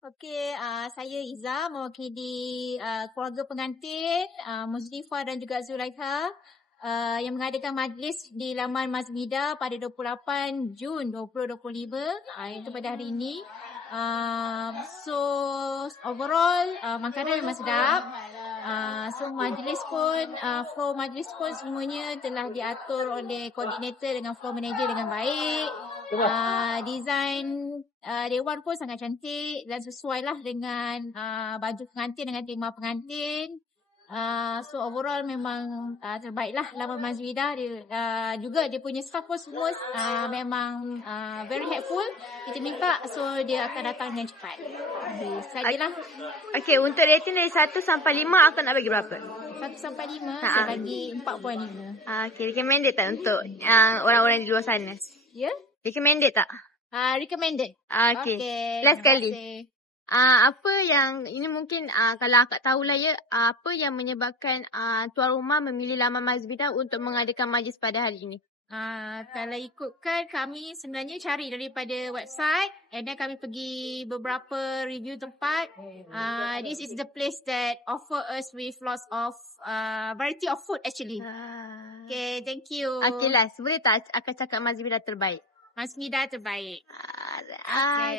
Okey, saya Iza mewakili keluarga pengantin Muzdifah dan juga Zulaikha yang mengadakan majlis di Laman Masjidah pada 28 Jun 2025, iaitu pada hari ini. So overall makanan memang sedap. So majlis pun, flow majlis pun semuanya telah diatur oleh koordinator dengan floor manager dengan baik. Design dewan pun sangat cantik dan sesuai lah dengan baju pengantin, dengan tema pengantin. So overall memang terbaik lah Laman Masjidah. Juga dia punya staff pun semua memang very helpful. Kita minta so dia akan datang dengan cepat. Sajalah. Okay, untuk rating dari 1 sampai 5 akan nak bagi berapa? 1 sampai 5 saya bagi 4.5. Okay, recommended tak untuk orang-orang di luar sana? Ya? Recommended tak? Recommended. Okay. Last sekali. Apa yang, ini mungkin kalau akak tahulah ya, apa yang menyebabkan tuan rumah memilih Laman Masjidah untuk mengadakan majlis pada hari ini? Kalau ikutkan, kami sebenarnya cari daripada website and then kami pergi beberapa review tempat. This is the place that offer us with lots of variety of food actually. Okay, thank you. Okay, last. Boleh tak akak cakap Masjidah terbaik? Masjidah terbaik. Okay.